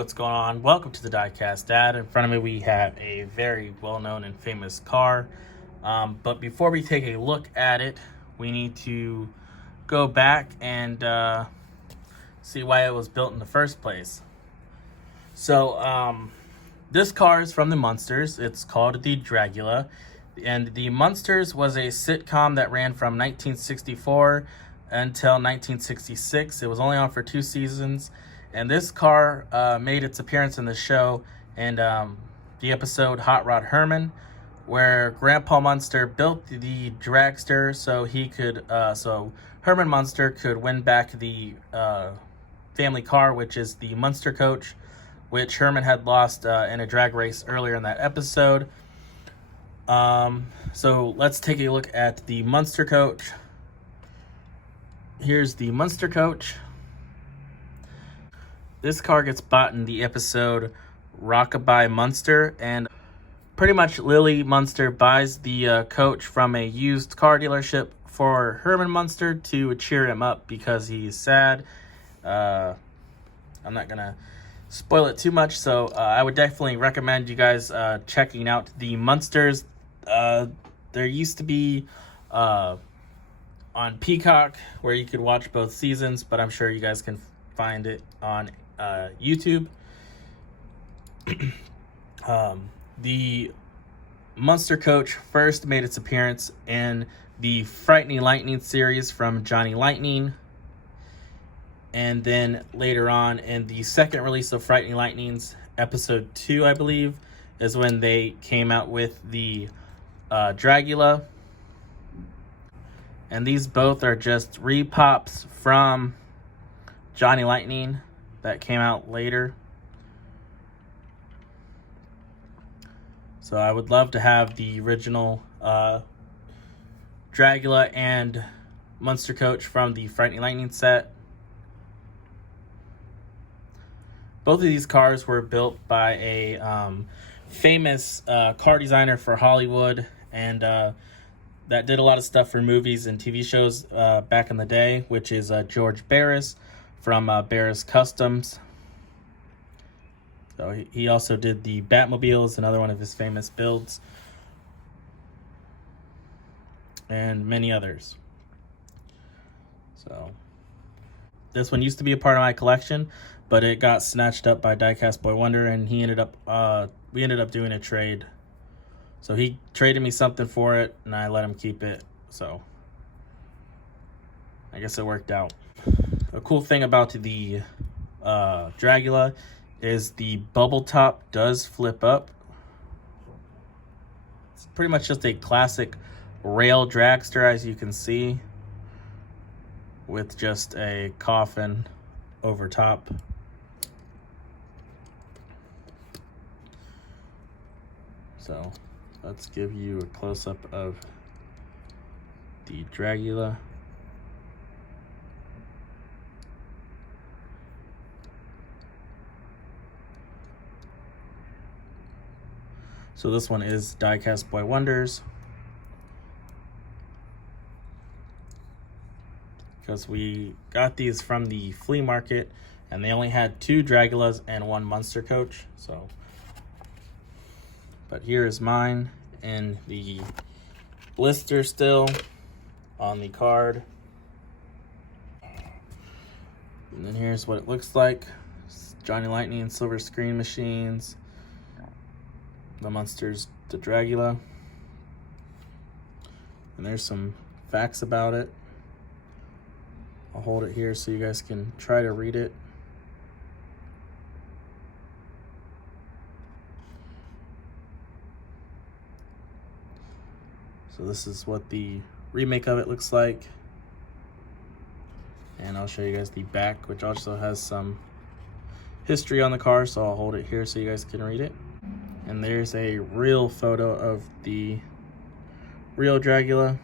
what's going on? Welcome to the DIECAST. Dad, in front of me we have a very well-known and famous car. But before we take a look at it, we need to go back and see why it was built in the first place. So this car is from the Munsters. It's called the Dragula. And the Munsters was a sitcom that ran from 1964 until 1966. It was only on for 2 seasons. And this car made its appearance in the show and the episode Hot Rod Herman, where Grandpa Munster built the dragster so he could, so Herman Munster could win back the family car, which is the Munster coach, which Herman had lost in a drag race earlier in that episode. So let's take a look at the Munster coach. Here's the Munster coach. This car gets bought in the episode Rockabye Munster, and pretty much Lily Munster buys the coach from a used car dealership for Herman Munster to cheer him up because he's sad. I'm not gonna spoil it too much, so I would definitely recommend you guys checking out the Munsters. There used to be on Peacock where you could watch both seasons, but I'm sure you guys can find it on YouTube. The Munster coach first made its appearance in the Frightening Lightning series from Johnny Lightning, and then later on in the second release of Frightening Lightnings, episode 2, I believe, is when they came out with the Dragula. And these both are just repops from Johnny Lightning that came out later. So I would love to have the original Dragula and Munster coach from the Frightening Lightning set. Both of these cars were built by a famous car designer for Hollywood, and that did a lot of stuff for movies and TV shows back in the day, which is George Barris from Barris Customs. So he also did the Batmobile, is another one of his famous builds, and many others. So this one used to be a part of my collection, but it got snatched up by Diecast Boy Wonder, and we ended up doing a trade. So he traded me something for it, and I let him keep it. So I guess it worked out. A cool thing about the Dragula is the bubble top does flip up. It's pretty much just a classic rail dragster, as you can see, with just a coffin over top. So let's give you a close-up of the Dragula. So this one is Diecast Boy Wonders, because we got these from the flea market and they only had 2 Dragulas and 1 Munster coach. So, but here is mine in the blister still on the card. And then here's what it looks like. It's Johnny Lightning, Silver Screen Machines, the Munsters the Dragula. And there's some facts about it. I'll hold it here so you guys can try to read it. So this is what the remake of it looks like. And I'll show you guys the back, which also has some history on the car, so I'll hold it here so you guys can read it. And there's a real photo of the real Dragula,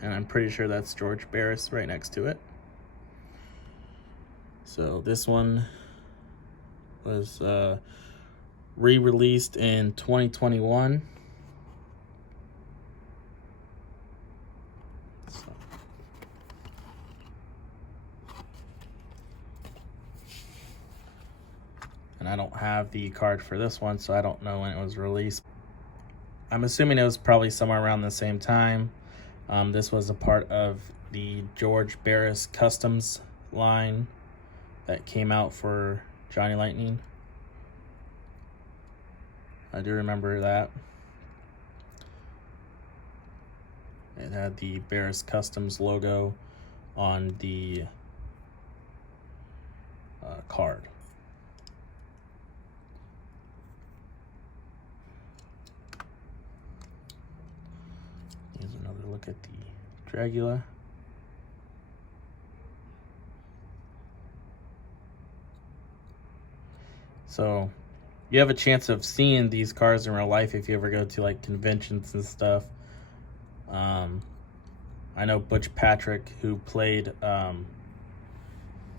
and I'm pretty sure that's George Barris right next to it. So this one was re-released in 2021. And I don't have the card for this one, so I don't know when it was released. I'm assuming it was probably somewhere around the same time. This was a part of the George Barris Customs line that came out for Johnny Lightning. I do remember that. It had the Barris Customs logo on the card. Here's another look at the Dragula. So you have a chance of seeing these cars in real life if you ever go to like conventions and stuff. I know Butch Patrick, who played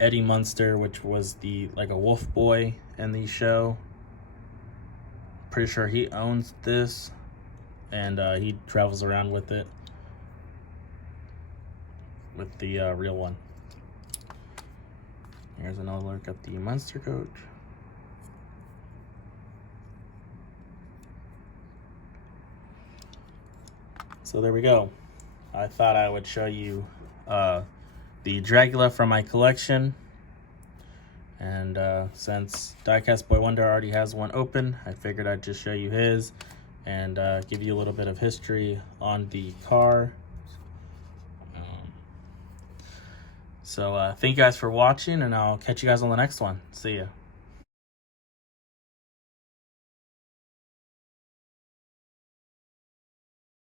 Eddie Munster, which was like a wolf boy in the show. Pretty sure he owns this, and he travels around with it, with the real one. Here's another look at the Munster coach. So there we go. I thought I would show you the Dragula from my collection. And since Diecast Boy Wonder already has one open, I figured I'd just show you his and give you a little bit of history on the car. So thank you guys for watching, and I'll catch you guys on the next one. See ya.